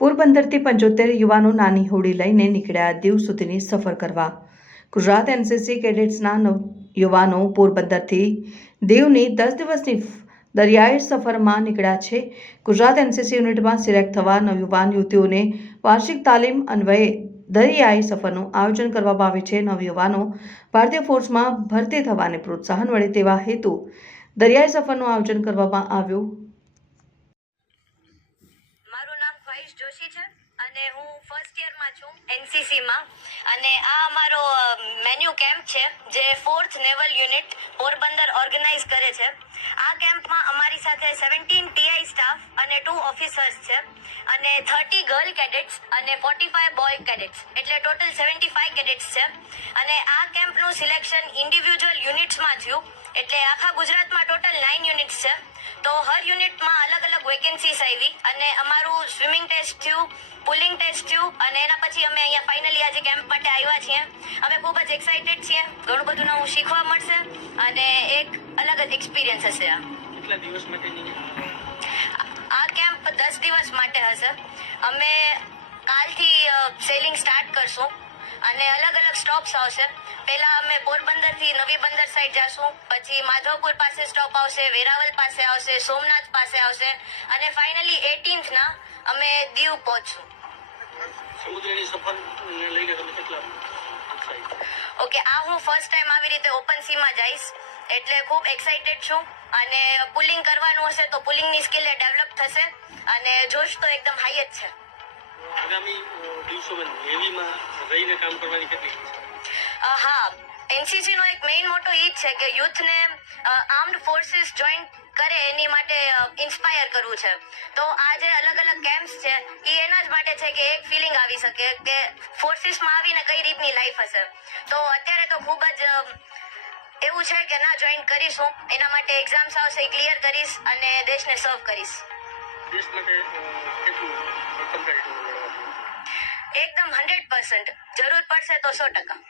પોરબંદરથી પંચોતેર યુવાનો નાની હોડી લઈને નીકળ્યા દીવ સુધીની સફર કરવા. ગુજરાત એનસીસી કેડેટ્સના યુવાનો પોરબંદરથી દીવની દસ દિવસની દરિયાઈ સફરમાં નીકળ્યા છે. ગુજરાત એનસીસી યુનિટમાં સિલેક્ટ થવા નવયુવાન યુવતીઓને વાર્ષિક તાલીમ અન્વયે દરિયાઈ સફરનું આયોજન કરવામાં આવે છે. નવયુવાનો ભારતીય ફોર્સમાં ભરતી થવાને પ્રોત્સાહન મળે તેવા હેતુ દરિયાઈ સફરનું આયોજન કરવામાં આવ્યું. મારું નામ ફાઈશ જોશી છે અને હું ફર્સ્ટ યરમાં છું એનસીસીમાં અને આ અમારો મેન્યુ કેમ્પ છે જે fourth naval unit Porbandar organise કરે છે. આ કેમ્પમાં અમારી સાથે સેવન્ટીન ટીઆઈ અને ટુ ઓફિસર્સ છે. અને થર્ટી ગર્લ કેડેટ્સ અને ફોર્ટી ફાઈવ બોય કેડેટ્સ એટલે ટોટલ સેવન્ટી ફાઈવ કેડેટ્સ છે. અને આ કેમ્પનું સિલેક્શન ઇન્ડિવિજ્યુઅલ યુનિટ્સમાં થયું. એટલે આખા ગુજરાતમાં ટોટલ નાઇન યુનિટ્સ છે. તો હર યુનિટમાં અલગ અલગ વેકેન્સીસ આવી. અને અમારું સ્વિમિંગ ટેસ્ટ થયું પુલિંગ ટેસ્ટ થયું. અને એના પછી અમે અહીંયા ફાઇનલી આજે કેમ્પ માટે આવ્યા છીએ. અમે ખૂબ જ એક્સાઇટેડ છીએ. ઘણું બધું નવું શીખવા મળશે. અને એક અલગ જ એક્સપિરિયન્સ હશે આ. કેટલા દિવસ માટેની આ કેમ્પ દસ દિવસ માટે હશે. અમે કાલથી સેલિંગ સ્ટાર્ટ કરશું અને અલગ અલગ સ્ટોપ્સ આવશે. પહેલા અમે પોરબંદરથી નવી બંદર સાઈડ જશું પછી માધવપુર પાસે સ્ટોપ આવશે વેરાવલ પાસે આવશે સોમનાથ પાસે આવશે અને ફાઇનલી એટીન્થના અમે દીવ પહોંચશું. ઓકે આ હું ફર્સ્ટ ટાઈમ આવી રીતે ઓપન સીમાં જઈશ એટલે ખૂબ એક્સાઇટેડ છું. અને પુલિંગ કરવાનું હશે તો પુલિંગની સ્કિલ ડેવલપ થશે અને જોશ તો એકદમ હાઈ જ છે. આગામી દિવસોમાં નેવીમાં રહીને કામ કરવાની કેટલી ઈચ્છા? છે? અ, હા. એનસીસી નો એક મેઇન મોટો જ છે કે યુથને આર્મ્ડ ફોર્સિસ જોઈન કરે એની માટે ઇન્સ્પાયર કરવું છે. તો આ જે અલગ અલગ કેમ્પ્સ છે એ એના જ માટે છે કે એક ફિલિંગ આવી શકે કે ફોર્સિસમાં આવીને કઈ રીતની લાઈફ હશે. તો અત્યારે તો ખૂબ જ એવું છે કે ના જોઈન કરીશું એના માટે એક્ઝામ્સ આવશે એ ક્લિયર કરીશ અને દેશને સર્વ કરીશ. દેશ માટે એકદમ હંડ્રેડ પર્સન્ટ જરૂર પડશે તો સો ટકા.